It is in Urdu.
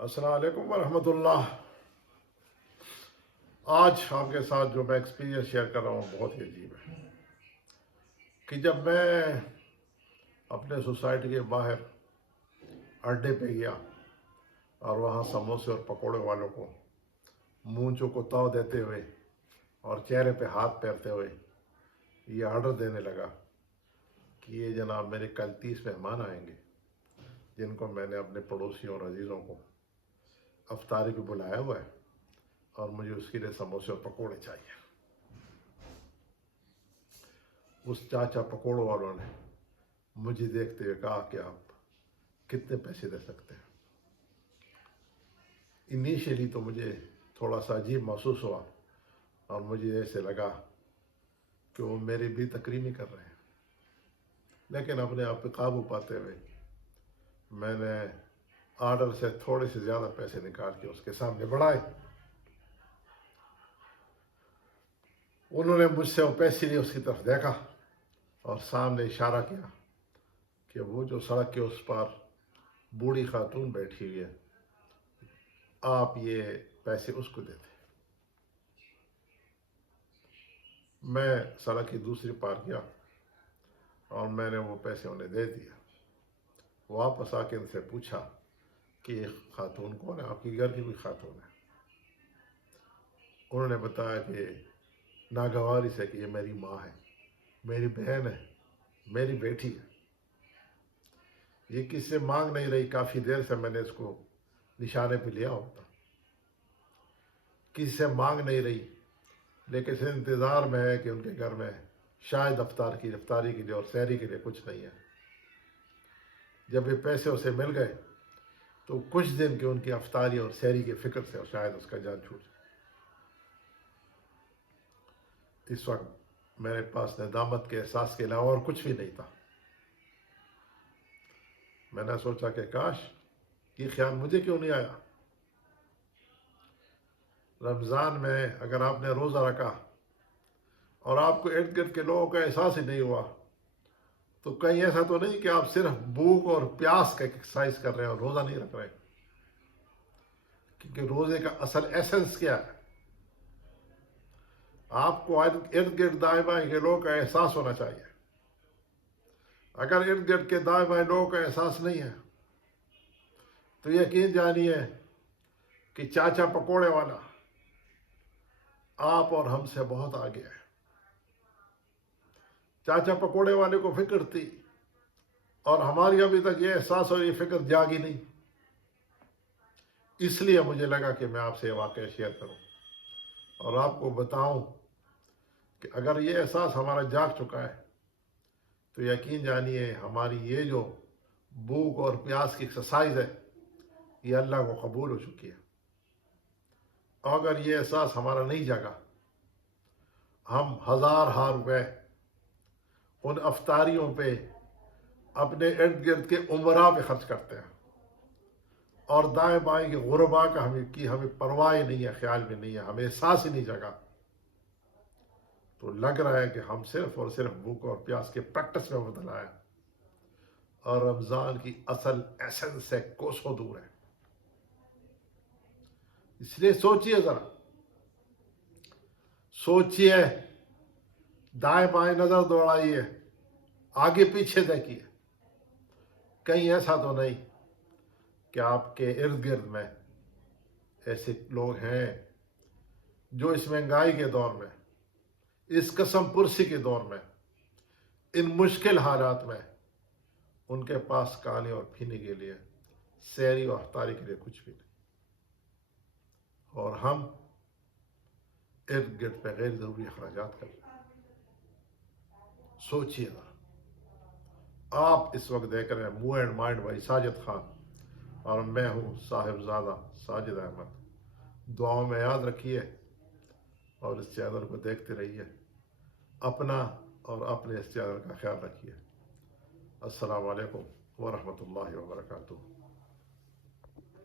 السلام علیکم ورحمۃ اللہ۔ آج آپ کے ساتھ جو میں ایکسپیرینس شیئر کر رہا ہوں بہت ہی عجیب ہے کہ جب میں اپنے سوسائٹی کے باہر اڈے پہ گیا اور وہاں سموسے اور پکوڑے والوں کو مونچھوں کو تاؤ دیتے ہوئے اور چہرے پہ ہاتھ پھیرتے ہوئے یہ آرڈر دینے لگا کہ یہ جناب میرے کل 30 مہمان آئیں گے جن کو میں نے اپنے پڑوسیوں اور عزیزوں کو افطاری پہ بلایا ہوا ہے اور مجھے اس کے لیے سموسے اور پکوڑے چاہیے۔ اس چاچا پکوڑوں والوں نے مجھے دیکھتے ہوئے کہا کہ آپ کتنے پیسے دے سکتے ہیں۔ انیشیلی تو مجھے تھوڑا سا عجیب محسوس ہوا اور مجھے ایسے لگا کہ وہ میری بھی تکریمی کر رہے ہیں، لیکن اپنے آپ پہ قابو پاتے ہوئے میں نے آرڈر سے تھوڑے سے زیادہ پیسے نکال کے اس کے سامنے بڑھائے۔ انہوں نے مجھ سے وہ پیسے لیے، اس کی طرف دیکھا اور سامنے اشارہ کیا کہ وہ جو سڑک کے اس پار بوڑھی خاتون بیٹھی ہوئی ہے، آپ یہ پیسے اس کو دیتے۔ میں سڑک کی دوسری پار گیا اور میں نے وہ پیسے انہیں دے دیا۔ واپس آ کے ان سے پوچھا کہ یہ خاتون کون ہے، آپ کی گھر کی کوئی خاتون ہے؟ انہوں نے بتایا کہ ناگواری سے کہ یہ میری ماں ہے، میری بہن ہے، میری بیٹی ہے۔ یہ کس سے مانگ نہیں رہی، کافی دیر سے میں نے اس کو نشانے پہ لیا ہوتا، کسی سے مانگ نہیں رہی، لیکن اس انتظار میں ہے کہ ان کے گھر میں شاید افطاری کے لیے اور سحری کے لیے کچھ نہیں ہے۔ جب یہ پیسے اسے مل گئے تو کچھ دن کے ان کی افطاری اور سحری کی فکر سے اور شاید اس کا جان چھوٹ جائے۔ اس وقت میرے پاس ندامت کے احساس کے علاوہ اور کچھ بھی نہیں تھا۔ میں نے سوچا کہ کاش یہ خیال مجھے کیوں نہیں آیا۔ رمضان میں اگر آپ نے روزہ رکھا اور آپ کو ارد گرد کے لوگوں کا احساس ہی نہیں ہوا تو کہیں ایسا تو نہیں کہ آپ صرف بھوک اور پیاس کا ایکسرسائز کر رہے ہیں اور روزہ نہیں رکھ رہے، کیونکہ روزے کا اصل ایسنس کیا ہے؟ آپ کو ارد گرد دائیں بائیں کے لوگوں کا احساس ہونا چاہیے۔ اگر ارد گرد کے دائیں بائیں لوگوں کا احساس نہیں ہے تو یقین جانیے کہ چاچا پکوڑے والا آپ اور ہم سے بہت آگے ہے۔ چاچا پکوڑے والے کو فکر تھی اور ہماری ابھی تک یہ احساس اور یہ فکر جاگی نہیں۔ اس لیے مجھے لگا کہ میں آپ سے یہ واقعہ شیئر کروں اور آپ کو بتاؤں کہ اگر یہ احساس ہمارا جاگ چکا ہے تو یقین جانیے ہماری یہ جو بھوک اور پیاس کی ایکسرسائز ہے یہ اللہ کو قبول ہو چکی ہے۔ اور اگر یہ احساس ہمارا نہیں جاگا، ہم ہزار روپے ان افطاریوں پہ اپنے ارد گرد کے امراء پہ خرچ کرتے ہیں اور دائیں بائیں کے غرباء کا ہمیں پرواہ نہیں ہے، خیال بھی نہیں ہے، ہمیں احساس ہی نہیں جاگا، تو لگ رہا ہے کہ ہم صرف اور صرف بھوک اور پیاس کے پریکٹس میں مبتلا ہے اور رمضان کی اصل ایسنس سے کوسوں دور ہے۔ اس لیے سوچئے، ذرا سوچئے، دائیں بائیں نظر دوڑائیے، آگے پیچھے دیکھیے، کہیں ایسا تو نہیں کہ آپ کے ارد گرد میں ایسے لوگ ہیں جو اس مہنگائی کے دور میں، اس قسم پرسی کے دور میں، ان مشکل حالات میں ان کے پاس کھانے اور پینے کے لیے، سحری اور افطاری کے لیے کچھ بھی نہیں، اور ہم ارد گرد پہ غیر ضروری اخراجات کر رہے ہیں۔ سوچئے ذرا۔ آپ اس وقت دیکھ رہے ہیں move and mind by Sajid Khan اور میں ہوں صاحبزادہ ساجد احمد۔ دعاؤں میں یاد رکھیے اور اس چینل کو دیکھتے رہیے، اپنا اور اپنے اس چینل کا خیال رکھیے۔ السلام علیکم ورحمۃ اللہ وبرکاتہ۔